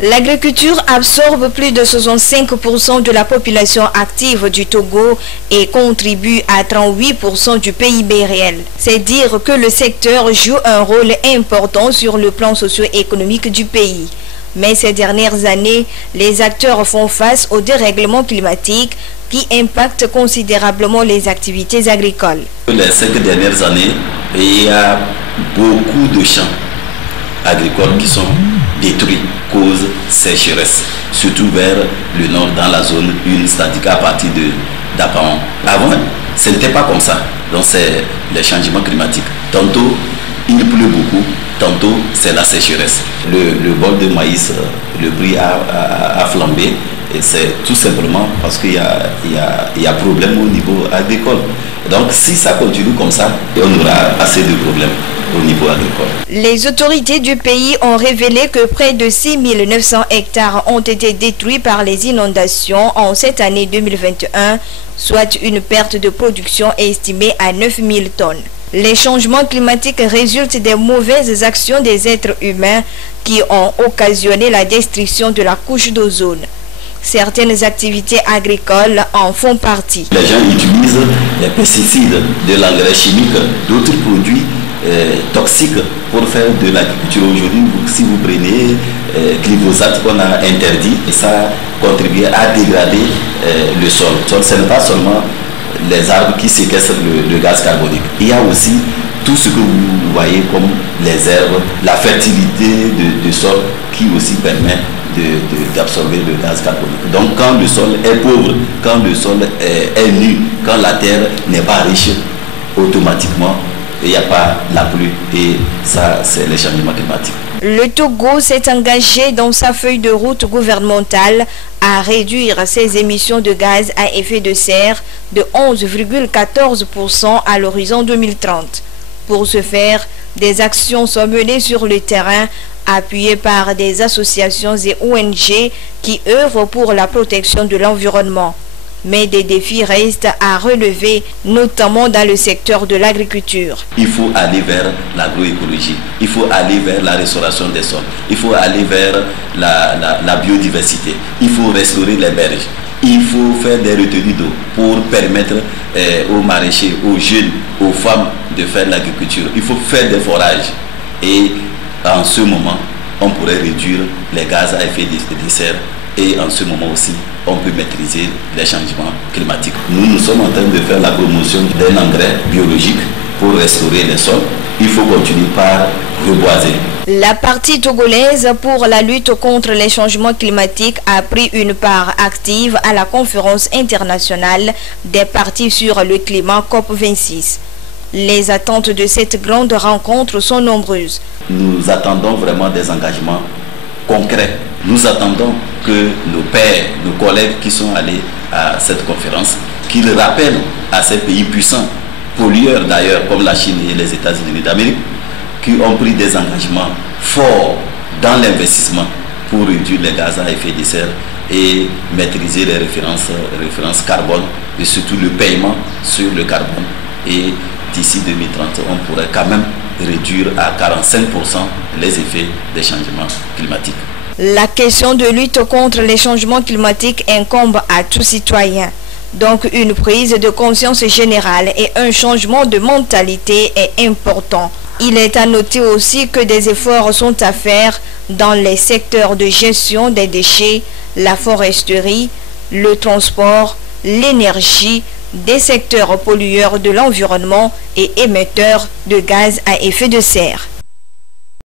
L'agriculture absorbe plus de 65% de la population active du Togo et contribue à 38% du PIB réel. C'est dire que le secteur joue un rôle important sur le plan socio-économique du pays. Mais ces dernières années, les acteurs font face au dérèglement climatique qui impacte considérablement les activités agricoles. Les 5 dernières années, il y a beaucoup de champs agricoles qui sont détruits cause sécheresse, surtout vers le nord dans la zone 1, c'est-à-dire à partir d'Apaon. Avant, ce n'était pas comme ça. Donc c'est les changements climatiques. Tantôt, il pleut beaucoup, tantôt c'est la sécheresse. Le bol de maïs, le prix a flambé. Et c'est tout simplement parce qu'il y a problème au niveau agricole. Donc si ça continue comme ça, on aura assez de problèmes au niveau agricole. Les autorités du pays ont révélé que près de 6 900 hectares ont été détruits par les inondations en cette année 2021, soit une perte de production estimée à 9 000 tonnes. Les changements climatiques résultent des mauvaises actions des êtres humains qui ont occasionné la destruction de la couche d'ozone. Certaines activités agricoles en font partie. Les gens utilisent des pesticides, de l'engrais chimique, d'autres produits toxiques pour faire de l'agriculture. Aujourd'hui, si vous prenez glyphosate qu'on a interdit, ça contribue à dégrader le sol. Ce n'est pas seulement les arbres qui séquestrent le gaz carbonique. Il y a aussi tout ce que vous voyez comme les herbes, la fertilité du sol qui aussi permet d'absorber le gaz carbonique. Donc quand le sol est pauvre, quand le sol est nu, quand la terre n'est pas riche, automatiquement il n'y a pas la pluie et ça c'est les changements climatiques. Le Togo s'est engagé dans sa feuille de route gouvernementale à réduire ses émissions de gaz à effet de serre de 11,14% à l'horizon 2030. Pour ce faire, des actions sont menées sur le terrain, appuyées par des associations et ONG qui œuvrent pour la protection de l'environnement. Mais des défis restent à relever, notamment dans le secteur de l'agriculture. Il faut aller vers l'agroécologie, il faut aller vers la restauration des sols, il faut aller vers la biodiversité, il faut restaurer les berges, il faut faire des retenues d'eau pour permettre aux maraîchers, aux jeunes, aux femmes de faire l'agriculture. Il faut faire des forages et en ce moment, on pourrait réduire les gaz à effet de serre et en ce moment aussi, on peut maîtriser les changements climatiques. Nous sommes en train de faire la promotion d'un engrais biologique pour restaurer les sols. Il faut continuer par reboiser. La partie togolaise pour la lutte contre les changements climatiques a pris une part active à la conférence internationale des parties sur le climat COP26. Les attentes de cette grande rencontre sont nombreuses. Nous attendons vraiment des engagements concrets. Nous attendons que nos pairs, nos collègues qui sont allés à cette conférence, qu'ils rappellent à ces pays puissants, pollueurs d'ailleurs, comme la Chine et les États-Unis d'Amérique, qui ont pris des engagements forts dans l'investissement pour réduire les gaz à effet de serre et maîtriser les références carbone et surtout le paiement sur le carbone. Et d'ici 2030, on pourrait quand même réduire à 45% les effets des changements climatiques. La question de lutte contre les changements climatiques incombe à tout citoyen. Donc une prise de conscience générale et un changement de mentalité est important. Il est à noter aussi que des efforts sont à faire dans les secteurs de gestion des déchets, la foresterie, le transport, l'énergie, des secteurs pollueurs de l'environnement et émetteurs de gaz à effet de serre.